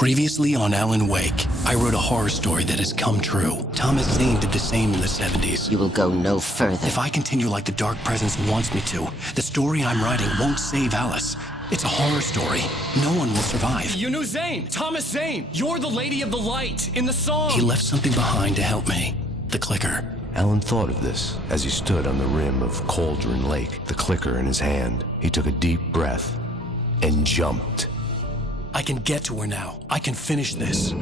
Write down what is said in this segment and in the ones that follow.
Previously on Alan Wake, I wrote a horror story that has come true. Thomas Zane did the same in the 70s. You will go no further. If I continue like the Dark Presence wants me to, the story I'm writing won't save Alice. It's a horror story. No one will survive. You knew Zane! Thomas Zane! You're the Lady of the Light in the song! He left something behind to help me. The clicker. Alan thought of this as he stood on the rim of Cauldron Lake, the clicker in his hand. He took a deep breath and jumped. I can get to her now. I can finish this.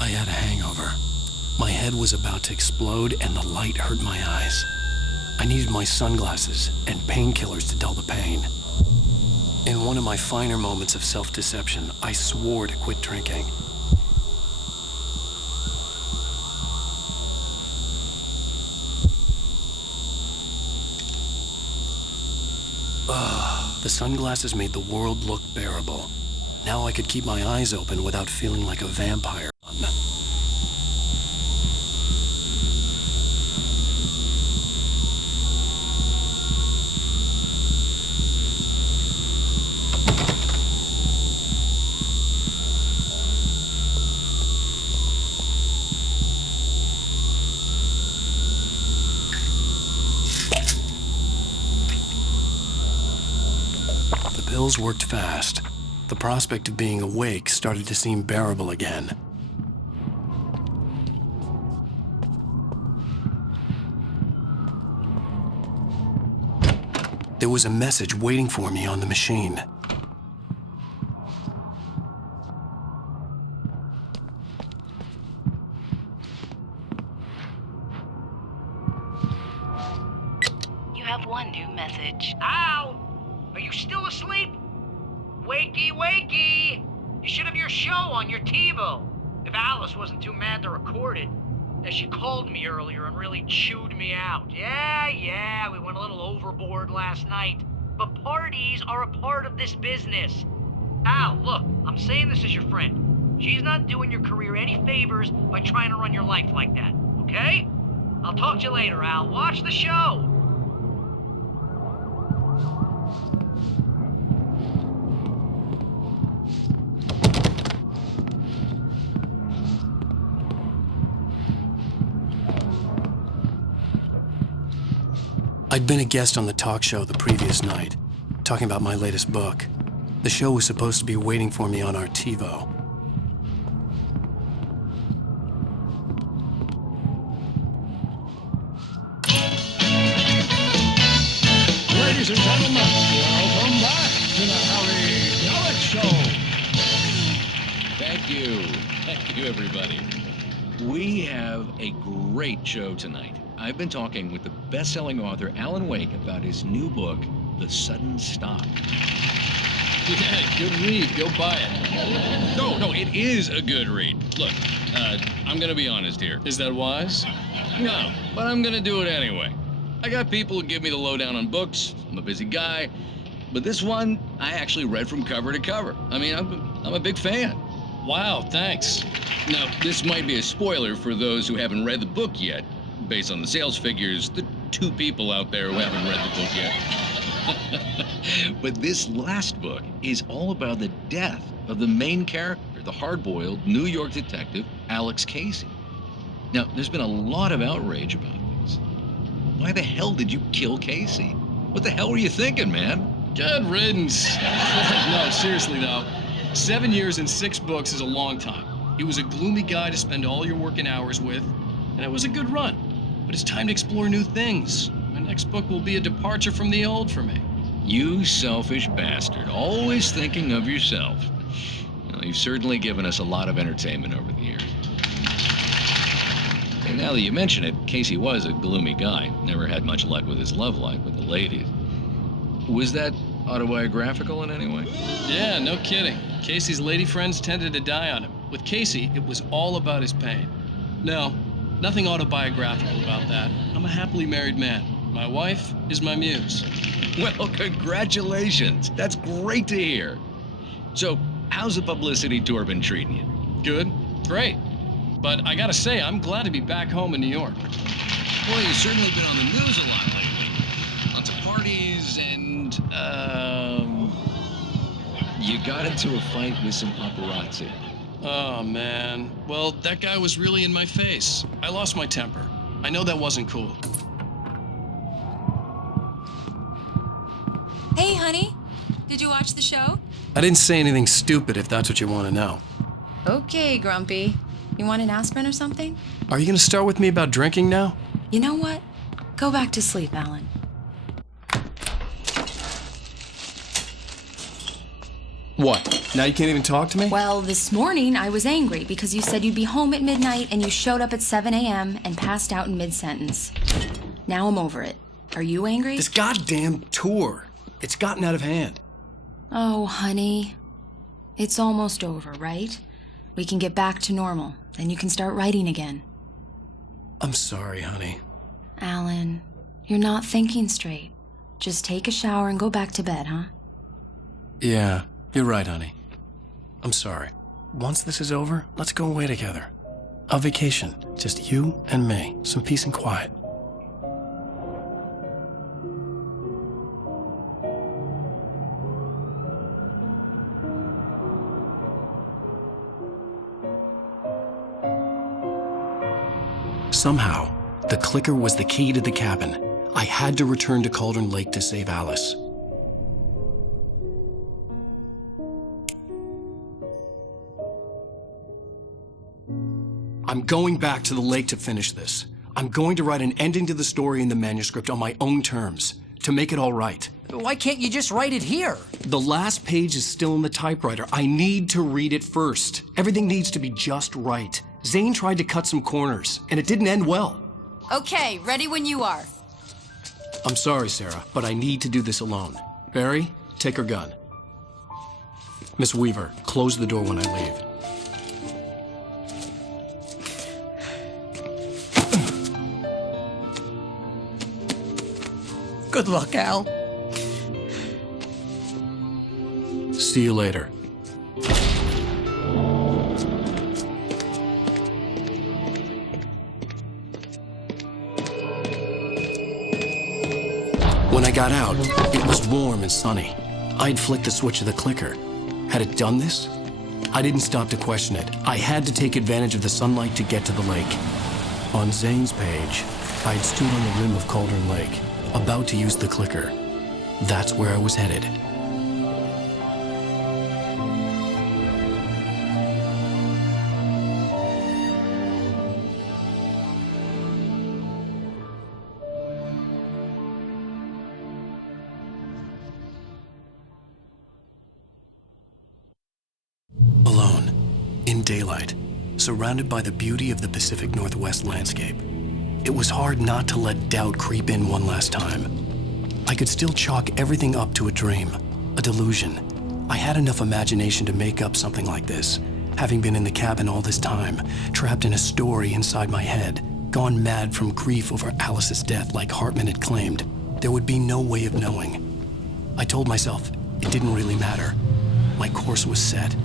I had a hangover. My head was about to explode and the light hurt my eyes. I needed my sunglasses and painkillers to dull the pain. In one of my finer moments of self-deception, I swore to quit drinking. The sunglasses made the world look bearable. Now I could keep my eyes open without feeling like a vampire. The pills worked fast. The prospect of being awake started to seem bearable again. There was a message waiting for me on the machine. You have one new message. Al! Are you still asleep? Wakey, wakey! You should have your show on your TiVo. If Alice wasn't too mad to record it. As she called me earlier and really chewed me out. Yeah, we went a little overboard last night. But parties are a part of this business. Al, look, I'm saying this as your friend. She's not doing your career any favors by trying to run your life like that, okay? I'll talk to you later, Al. Watch the show! I'd been a guest on the talk show the previous night, talking about my latest book. The show was supposed to be waiting for me on our TiVo. Ladies and gentlemen, welcome back to the Harry Gallic Show. Thank you everybody. We have a great show tonight. I've been talking with the best-selling author Alan Wake about his new book, The Sudden Stop. Yeah, good read. Go buy it. No, it is a good read. Look, I'm gonna be honest here. Is that wise? No, but I'm gonna do it anyway. I got people who give me the lowdown on books. I'm a busy guy. But this one, I actually read from cover to cover. I mean, I'm a big fan. Wow, thanks. Now, this might be a spoiler for those who haven't read the book yet. Based on the sales figures, the 2 people out there who haven't read the book yet. But this last book is all about the death of the main character, the hard-boiled New York detective, Alex Casey. Now, there's been a lot of outrage about this. Why the hell did you kill Casey? What the hell were you thinking, man? Good riddance. No, seriously though. 7 years and 6 books is a long time. He was a gloomy guy to spend all your working hours with, and it was a good run. But it's time to explore new things. My next book will be a departure from the old for me. You selfish bastard, always thinking of yourself. Well, you've certainly given us a lot of entertainment over the years. And now that you mention it, Casey was a gloomy guy. Never had much luck with his love life with the ladies. Was that autobiographical in any way? Yeah, no kidding. Casey's lady friends tended to die on him. With Casey, it was all about his pain. No, Nothing autobiographical about that. I'm a happily married man. My wife is my muse. Well, congratulations. That's great to hear. So, how's the publicity tour been treating you? Good? Great. But I gotta say, I'm glad to be back home in New York. Well, you've certainly been on the news a lot lately. Lots of parties and, you got into a fight with some paparazzi. Oh, man. Well, that guy was really in my face. I lost my temper. I know that wasn't cool. Hey, honey. Did you watch the show? I didn't say anything stupid if that's what you want to know. Okay, Grumpy. You want an aspirin or something? Are you going to start with me about drinking now? You know what? Go back to sleep, Alan. What? Now you can't even talk to me? Well, this morning I was angry because you said you'd be home at midnight and you showed up at 7 a.m. and passed out in mid-sentence. Now I'm over it. Are you angry? This goddamn tour. It's gotten out of hand. Oh, honey. It's almost over, right? We can get back to normal. Then you can start writing again. I'm sorry, honey. Alan, you're not thinking straight. Just take a shower and go back to bed, huh? Yeah, you're right, honey. I'm sorry. Once this is over, let's go away together. A vacation. Just you and me. Some peace and quiet. Somehow, the clicker was the key to the cabin. I had to return to Cauldron Lake to save Alice. I'm going back to the lake to finish this. I'm going to write an ending to the story in the manuscript on my own terms, to make it all right. Why can't you just write it here? The last page is still in the typewriter. I need to read it first. Everything needs to be just right. Zane tried to cut some corners, and it didn't end well. Okay, ready when you are. I'm sorry, Sarah, but I need to do this alone. Barry, take her gun. Miss Weaver, close the door when I leave. Good luck, Al. See you later. When I got out, it was warm and sunny. I'd flicked the switch of the clicker. Had it done this? I didn't stop to question it. I had to take advantage of the sunlight to get to the lake. On Zane's page, I had stood on the rim of Cauldron Lake, about to use the clicker. That's where I was headed. Alone, in daylight, surrounded by the beauty of the Pacific Northwest landscape. It was hard not to let doubt creep in one last time. I could still chalk everything up to a dream, a delusion. I had enough imagination to make up something like this, having been in the cabin all this time, trapped in a story inside my head, gone mad from grief over Alice's death like Hartman had claimed. There would be no way of knowing. I told myself it didn't really matter. My course was set.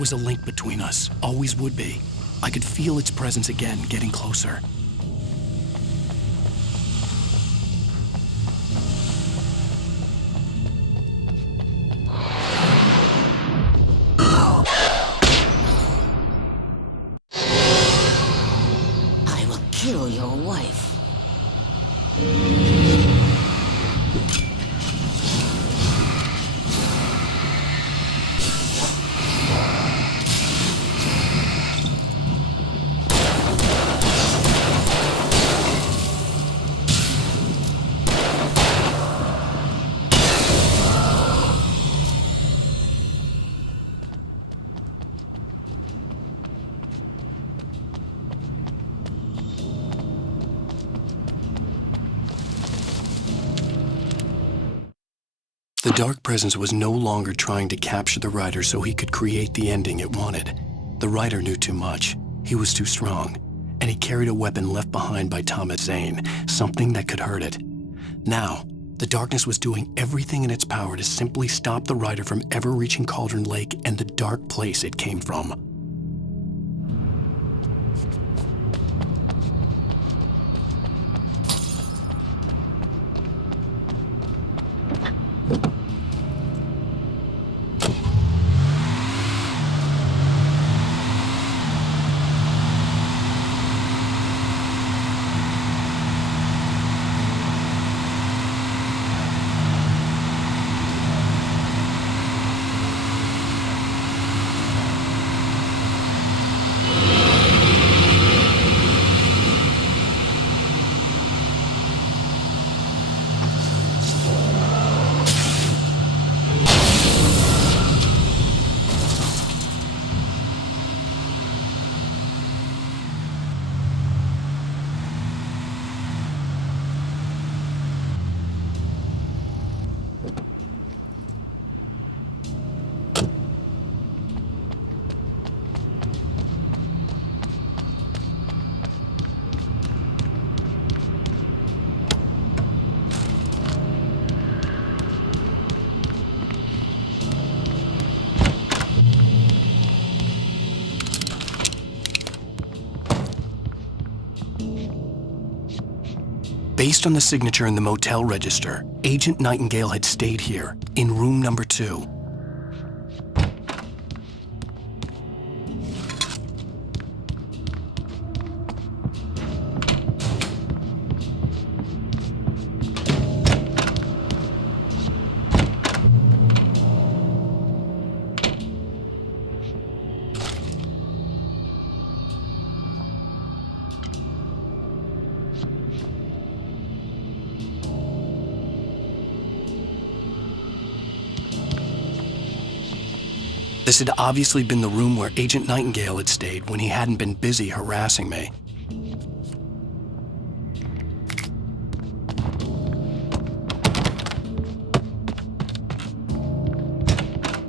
was a link between us, always would be. I could feel its presence again, getting closer. I will kill your wife. The dark presence was no longer trying to capture the writer so he could create the ending it wanted. The writer knew too much. He was too strong. And he carried a weapon left behind by Thomas Zane, something that could hurt it. Now, the darkness was doing everything in its power to simply stop the writer from ever reaching Cauldron Lake and the dark place it came from. Based on the signature in the motel register, Agent Nightingale had stayed here, in room number 2. This had obviously been the room where Agent Nightingale had stayed when he hadn't been busy harassing me.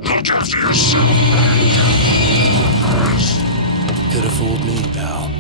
Look after yourself, man. Could have fooled me, pal.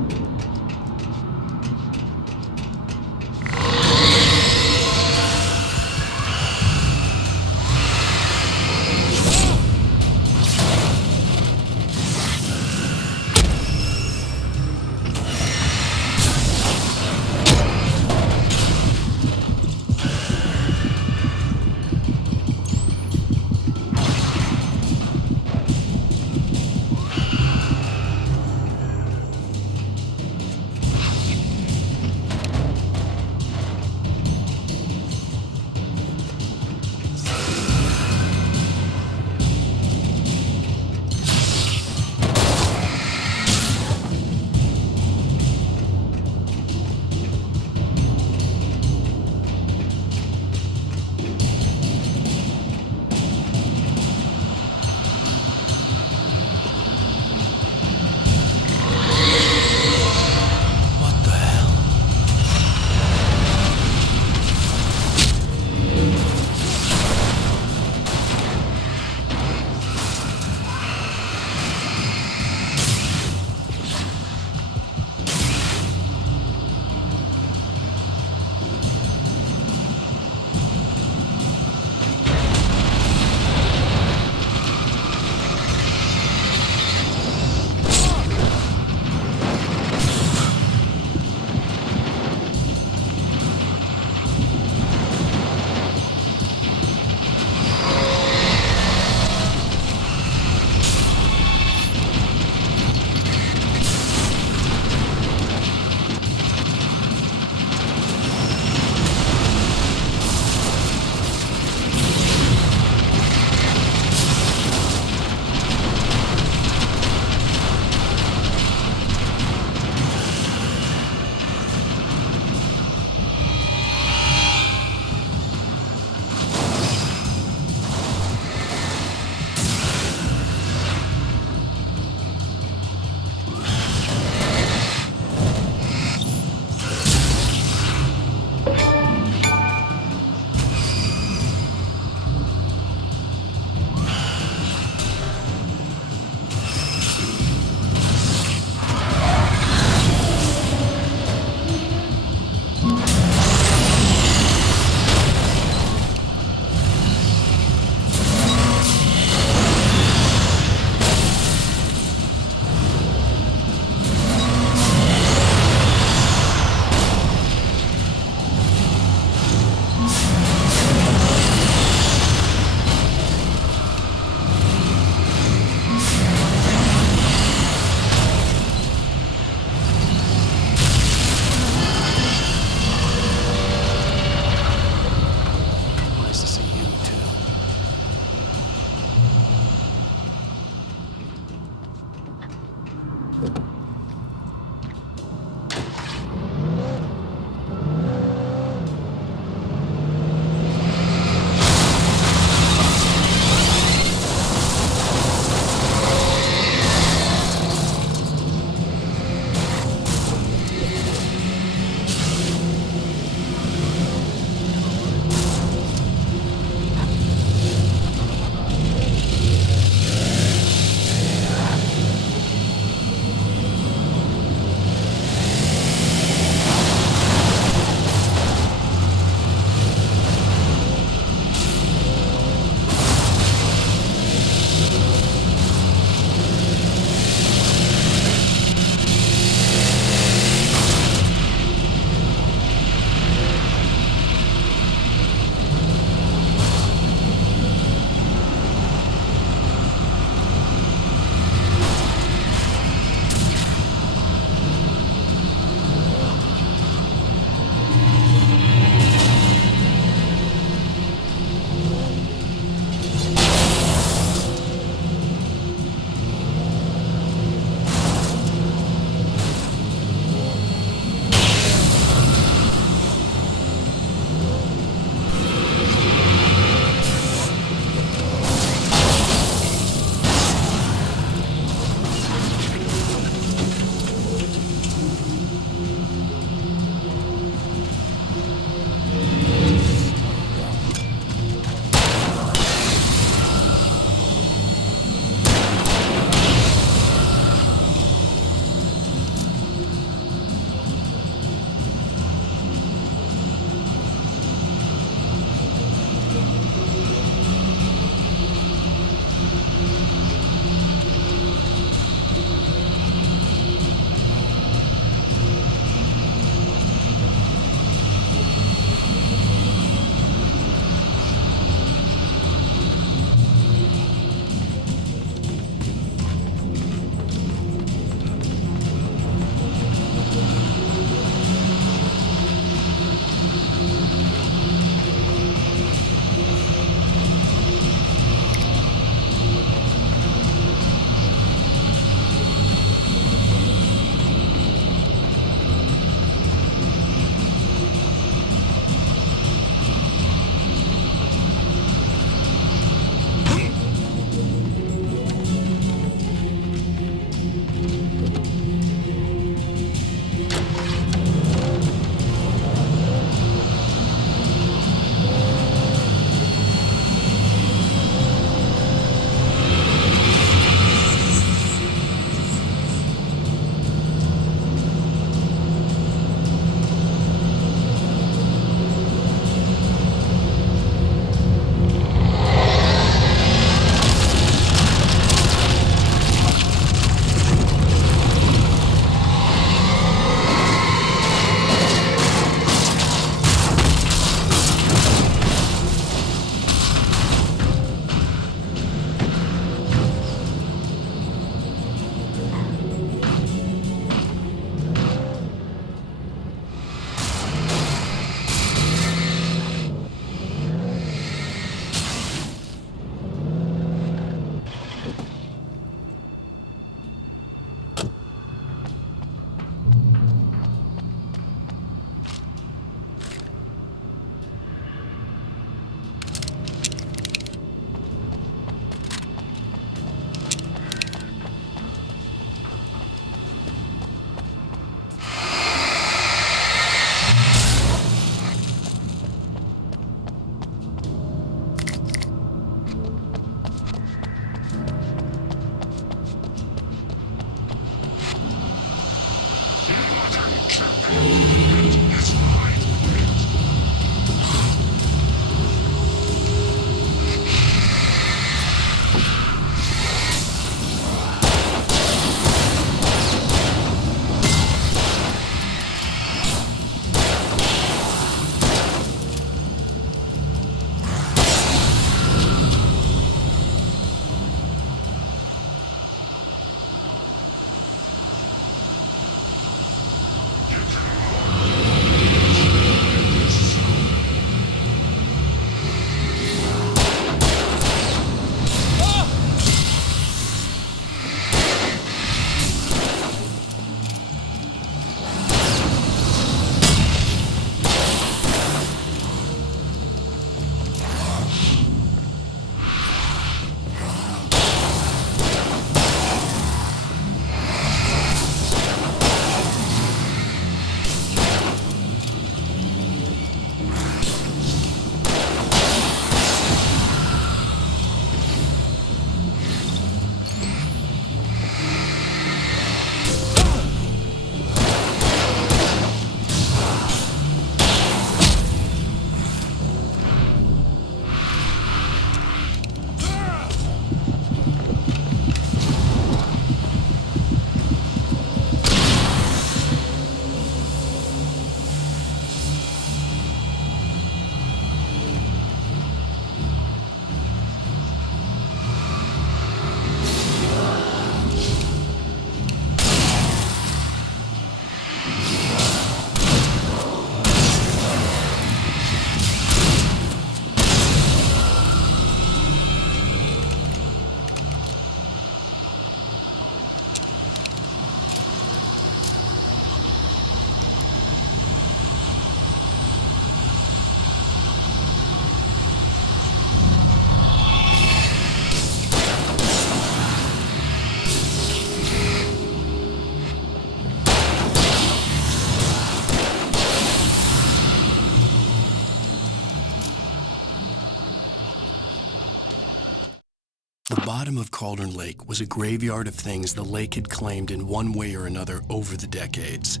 The bottom of Cauldron Lake was a graveyard of things the lake had claimed in one way or another over the decades.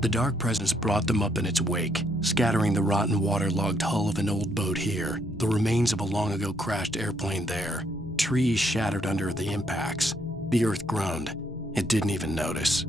The dark presence brought them up in its wake, scattering the rotten waterlogged hull of an old boat here, the remains of a long-ago crashed airplane there, trees shattered under the impacts. The earth groaned. It didn't even notice.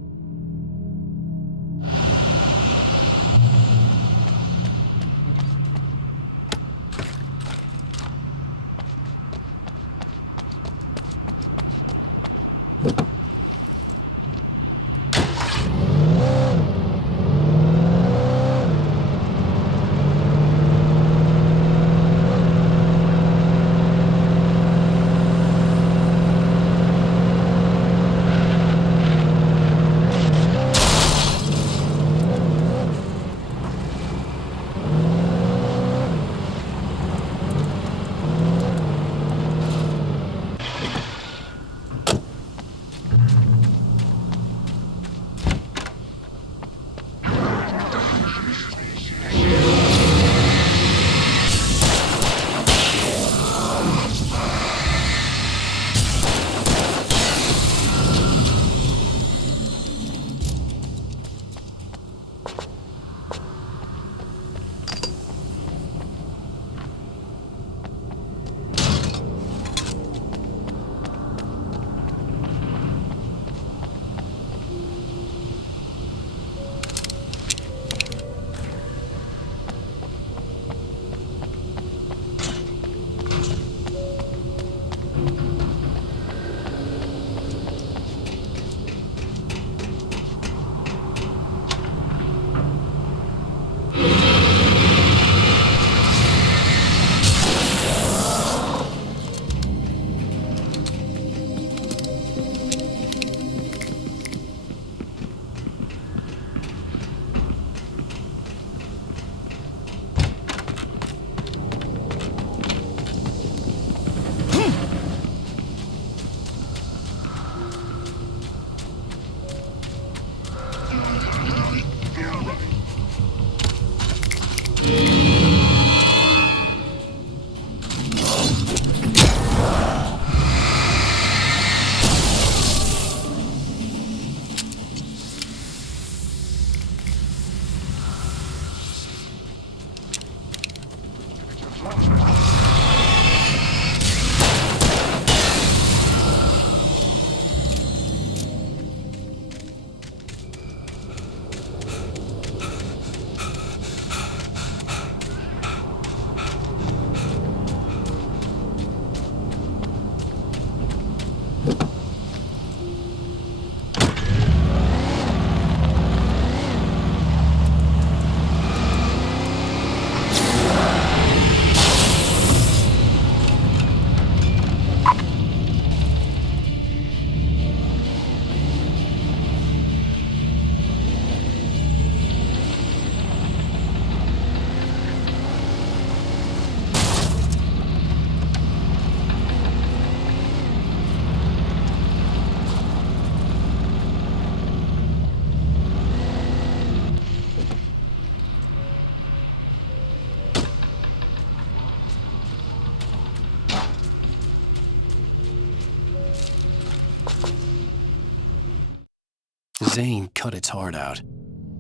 Zane cut its heart out,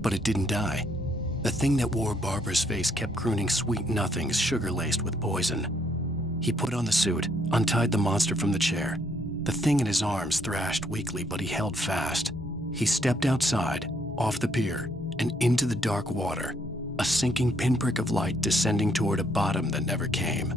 but it didn't die. The thing that wore Barbara's face kept crooning sweet nothings sugar-laced with poison. He put on the suit, untied the monster from the chair. The thing in his arms thrashed weakly, but he held fast. He stepped outside, off the pier, and into the dark water, a sinking pinprick of light descending toward a bottom that never came.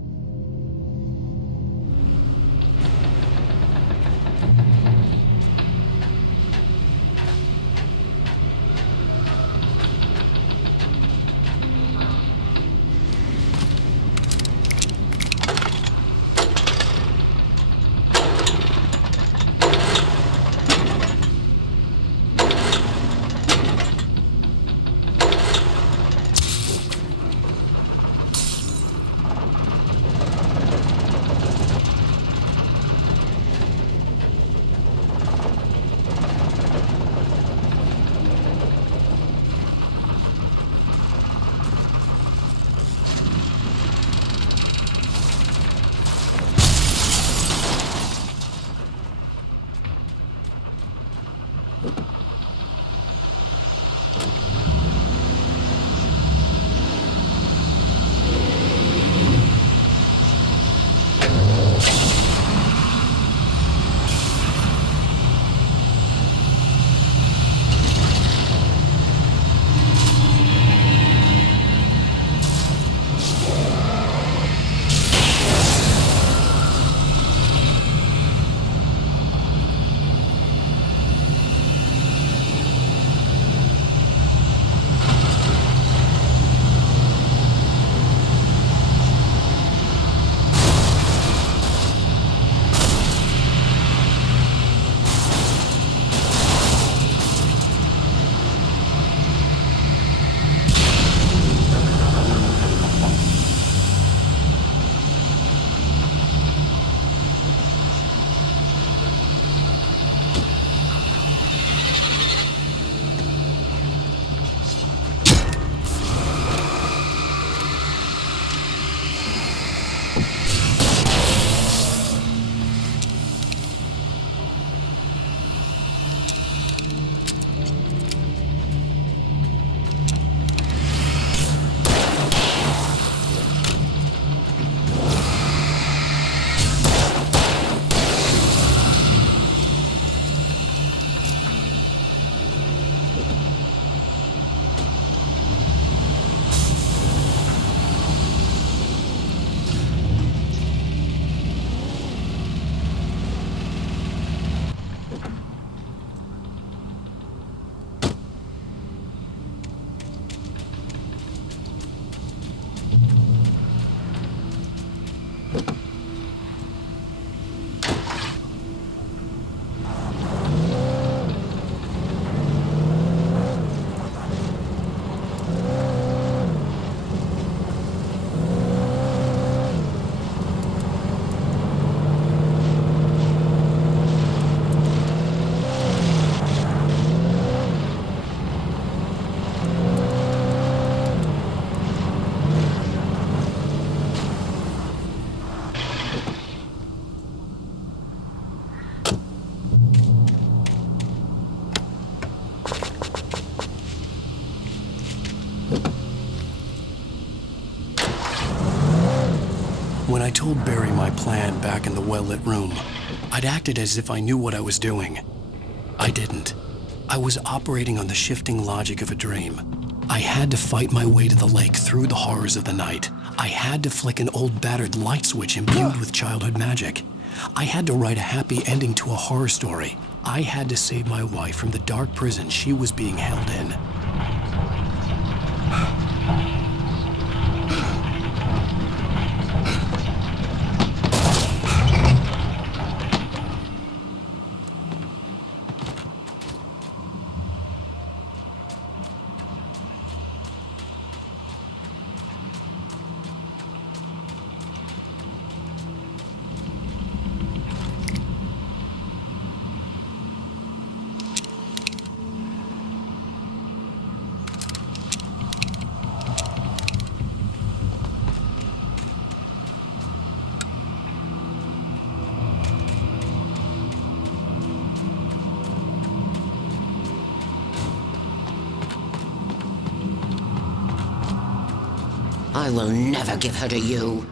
When I told Barry my plan back in the well-lit room, I'd acted as if I knew what I was doing. I didn't. I was operating on the shifting logic of a dream. I had to fight my way to the lake through the horrors of the night. I had to flick an old battered light switch imbued with childhood magic. I had to write a happy ending to a horror story. I had to save my wife from the dark prison she was being held in. I will never give her to you.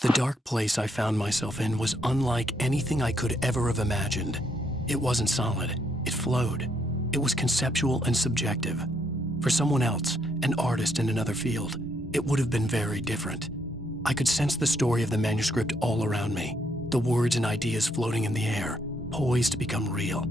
The dark place I found myself in was unlike anything I could ever have imagined. It wasn't solid. It flowed. It was conceptual and subjective. For someone else, an artist in another field, it would have been very different. I could sense the story of the manuscript all around me, the words and ideas floating in the air, poised to become real.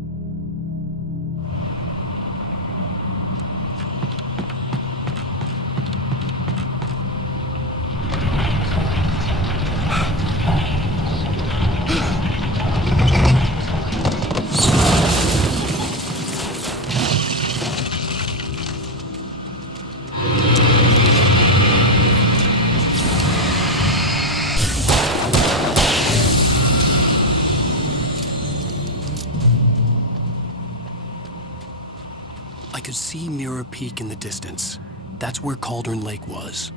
I could see Mirror Peak in the distance. That's where Cauldron Lake was.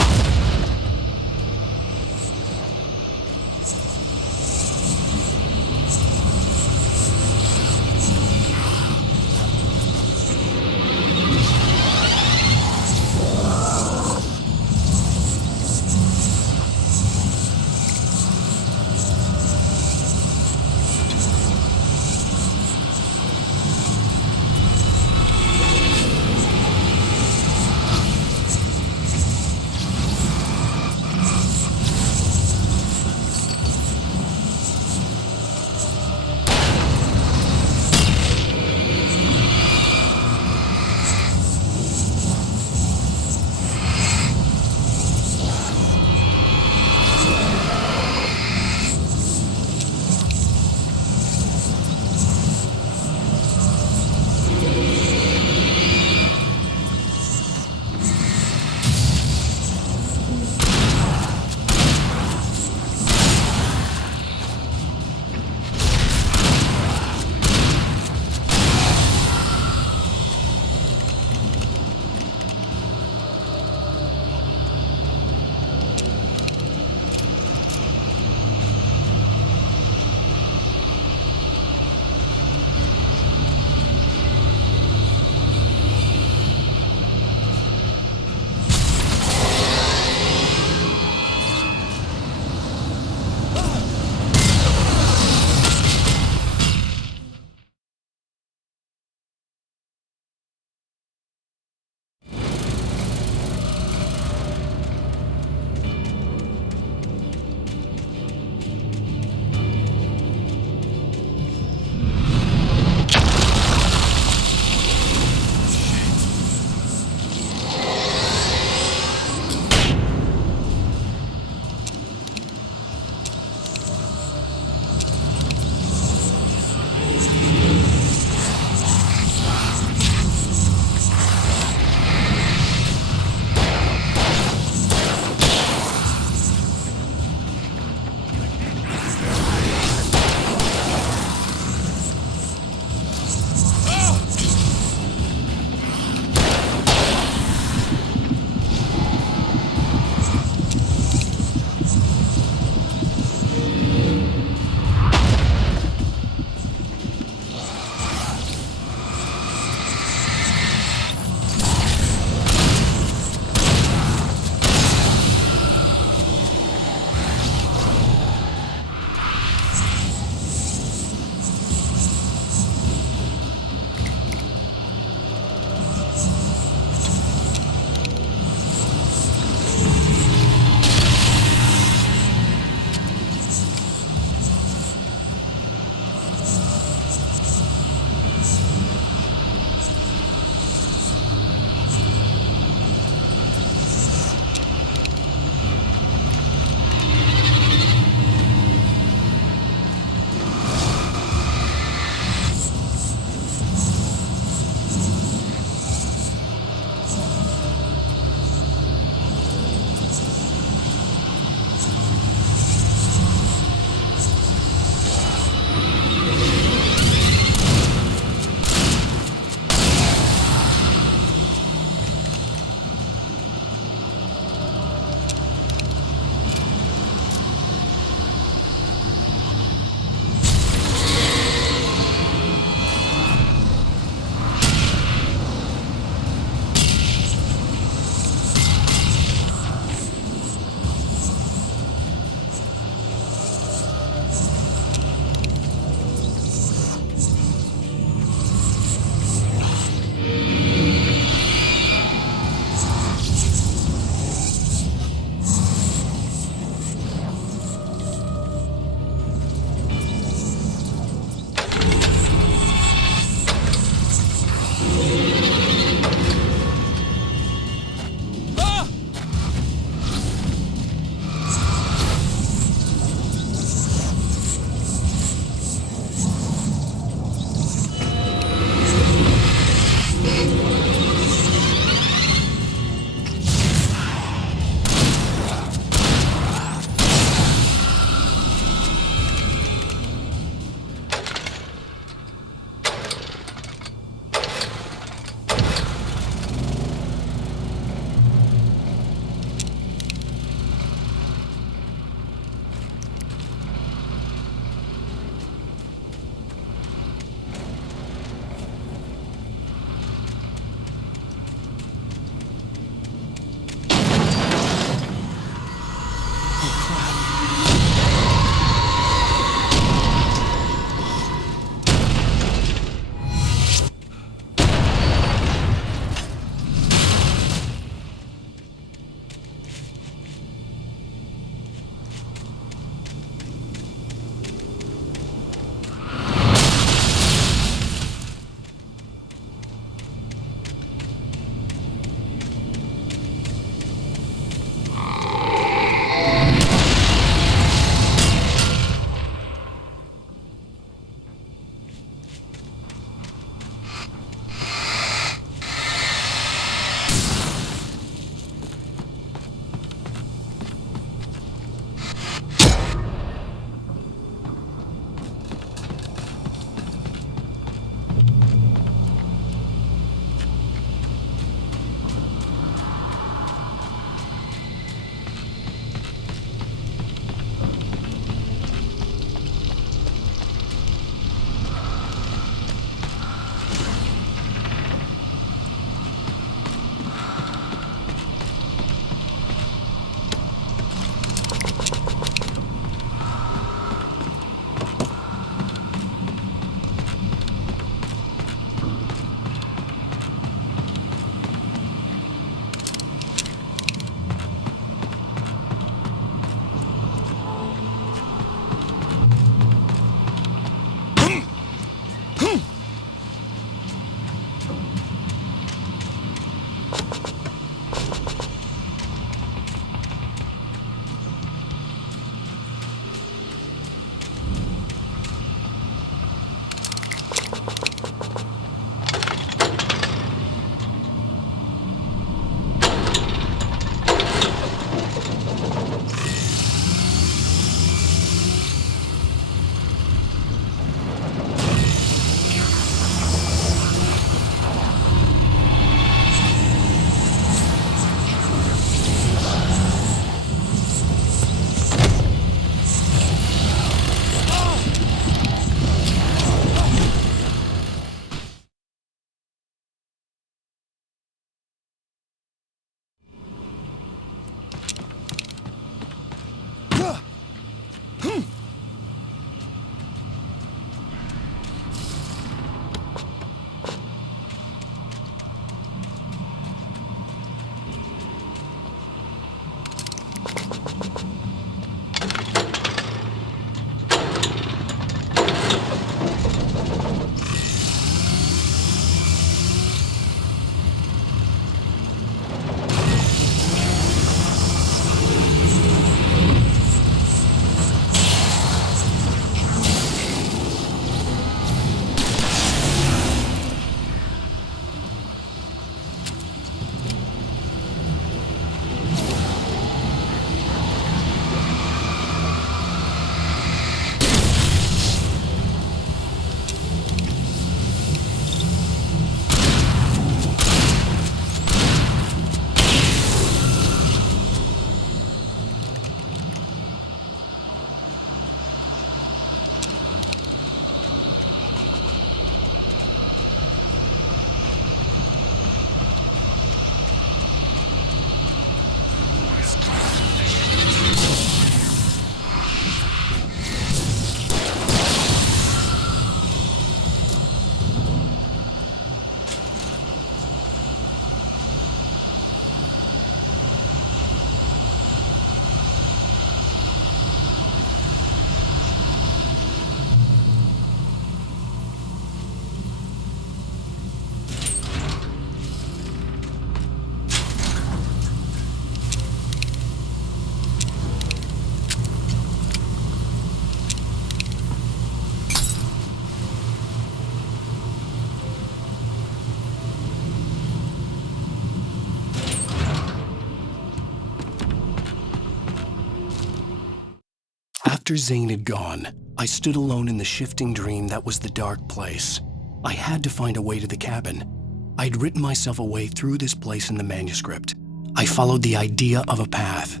After Zane had gone, I stood alone in the shifting dream that was the dark place. I had to find a way to the cabin. I'd written myself a way through this place in the manuscript. I followed the idea of a path.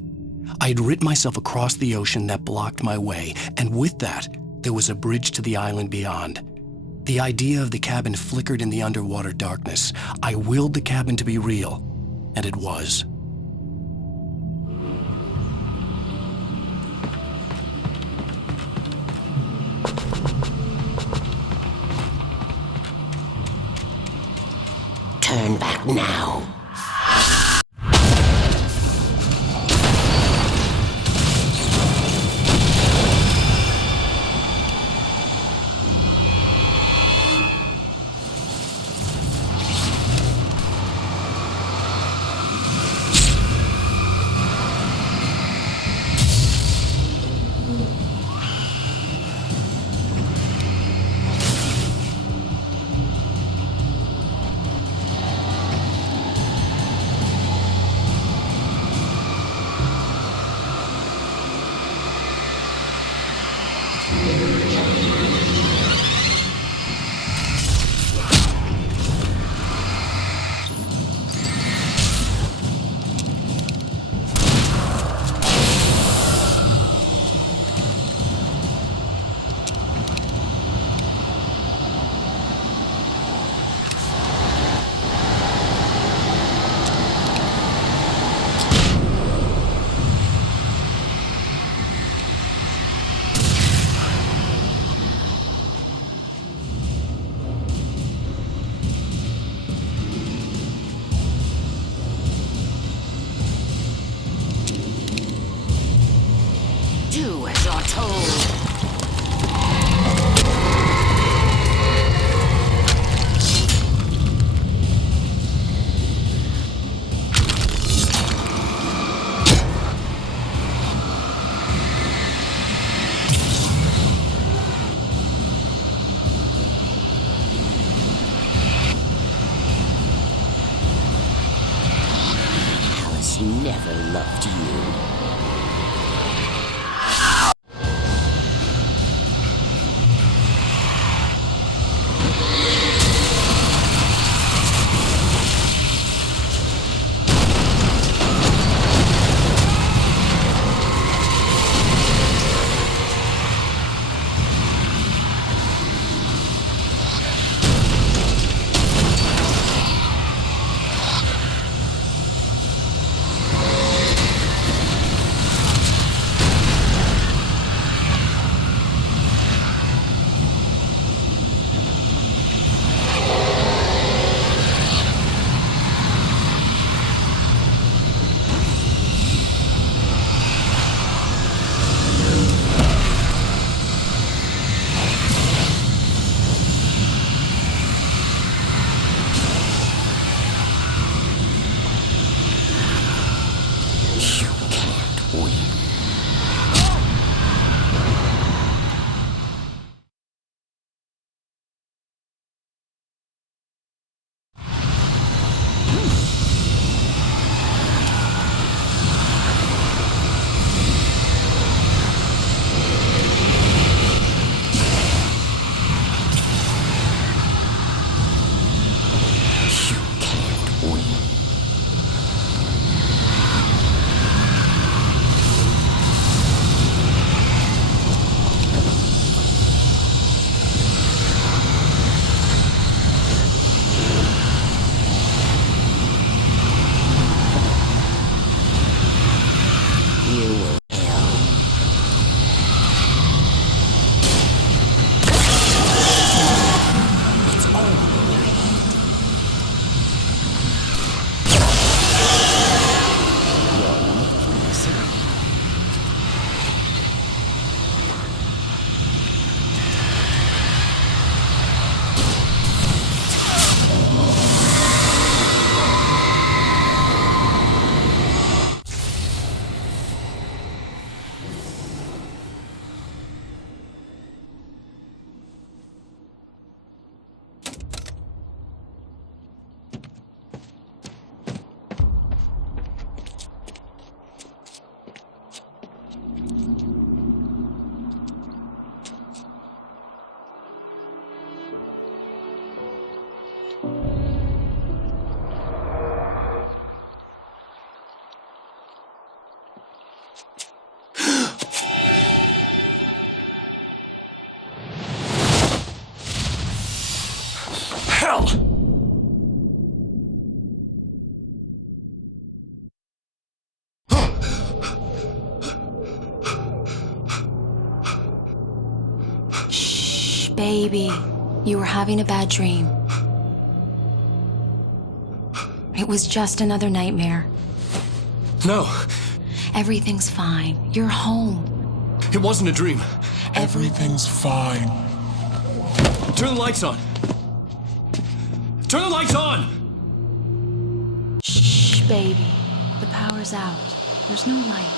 I'd written myself across the ocean that blocked my way, and with that, there was a bridge to the island beyond. The idea of the cabin flickered in the underwater darkness. I willed the cabin to be real, and it was. Turn back now. Do as you're told. Alice never loved you. hell? Shh, baby. You were having a bad dream. It was just another nightmare. No, Everything's fine. You're home. it wasn't a dream. Everything's fine. Turn the lights on. Turn the lights on! Shh, baby. The power's out. There's no light.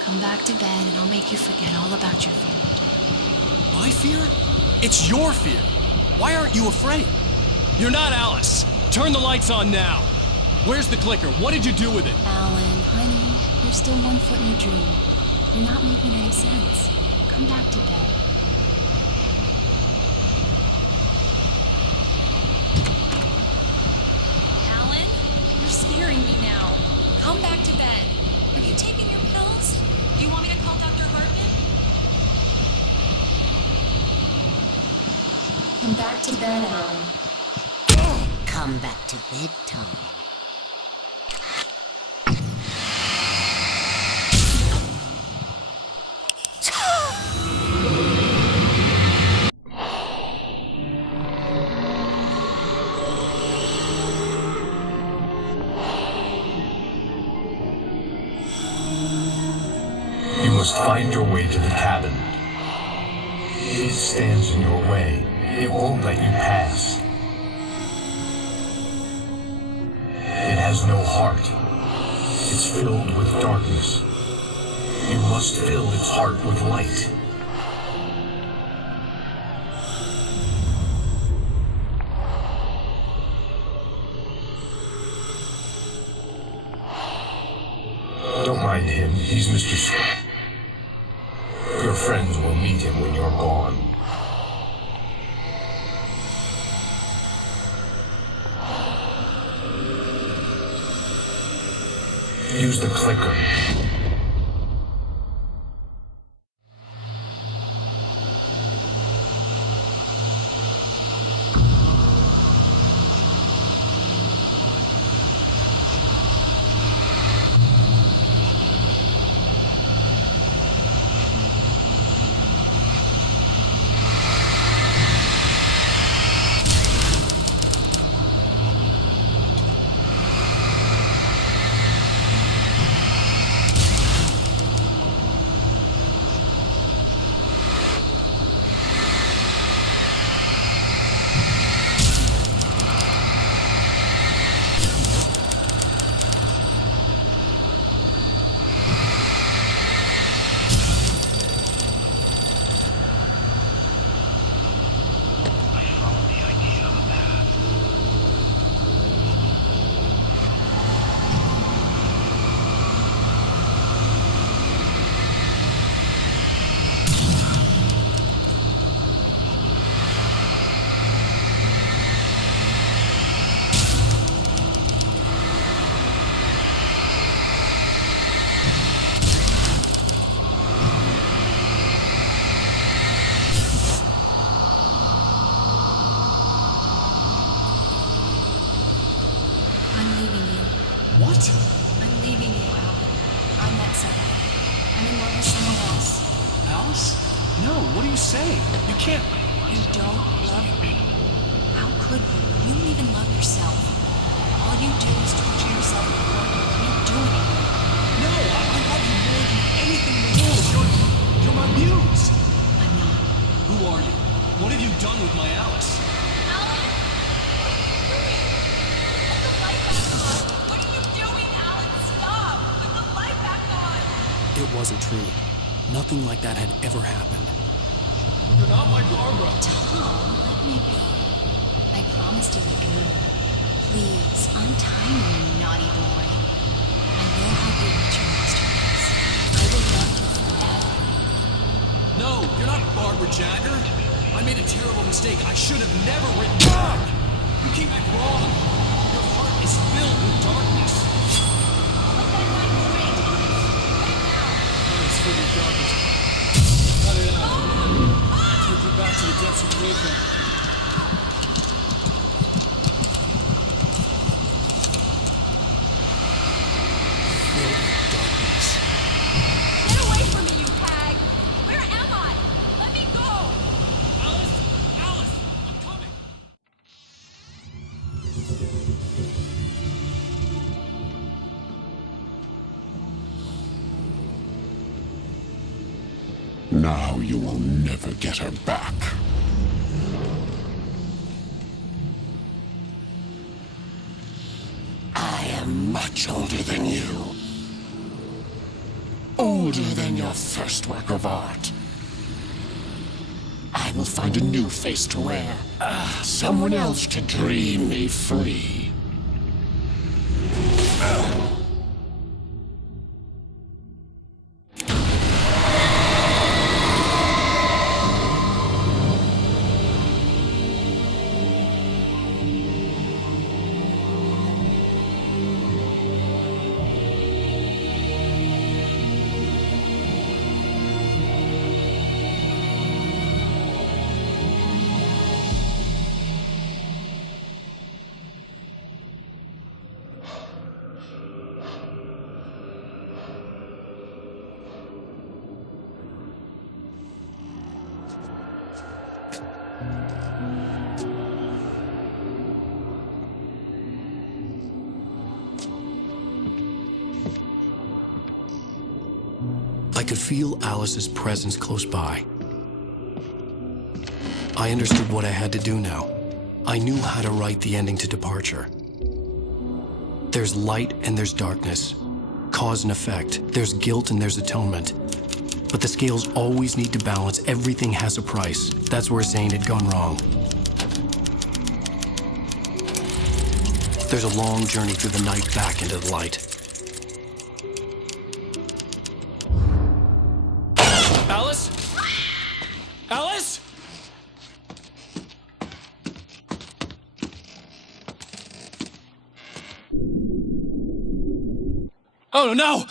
Come back to bed and I'll make you forget all about your fear. My fear? It's your fear. Why aren't you afraid? You're not Alice. Turn the lights on now. Where's the clicker? What did you do with it? Alan, honey, you're still 1 foot in a dream. You're not making any sense. Come back to bed. Alan, you're scaring me now. Come back to bed. Are you taking your pills? Do you want me to call Dr. Hartman? Come back to bed, Alan. Come back to bedtime. You must find your way to the cabin. It stands in your way. It won't let you pass. It has no heart. It's filled with darkness. You must fill its heart with light. Don't mind him. He's Mr. Your friends will meet him when you're gone. Use the clicker. What? I'm leaving you, Alan. I met someone. I'm in love with someone else. Alice? No, what are you saying? You can't. You don't love me. How could you? You don't even love yourself. All you do is torture yourself before you can't do anything. No, I love you more than anything in the world. You're my muse. I'm not. Who are you? What have you done with my Alice? Alan! What are you doing? Put the light back on! What are you doing, Alan? Stop! Put the light back on! It wasn't true. Nothing like that had ever happened. You're not my Barbara. Tom, let me go. I promise to be good. Please, untie me, you naughty boy. I know how good your master is. I will love you forever. No, you're not Barbara Jagger. I made a terrible mistake. I should have never written. You came back wrong. Your heart is filled with darkness. Put that light away, Thomas. Right now. It's filled with darkness. Cut it out. I'll take you back to the depths of Raycon. Now you will never get her back. I am much older than you. Older than your first work of art. I will find a new face to wear. Someone else to dream me free. I could feel Alice's presence close by. I understood what I had to do now. I knew how to write the ending to Departure. There's light and there's darkness. Cause and effect. There's guilt and there's atonement. But the scales always need to balance. Everything has a price. That's where Zane had gone wrong. There's a long journey through the night back into the light. Alice? Alice? Oh no!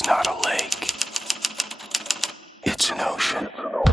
It's not a lake. It's an ocean.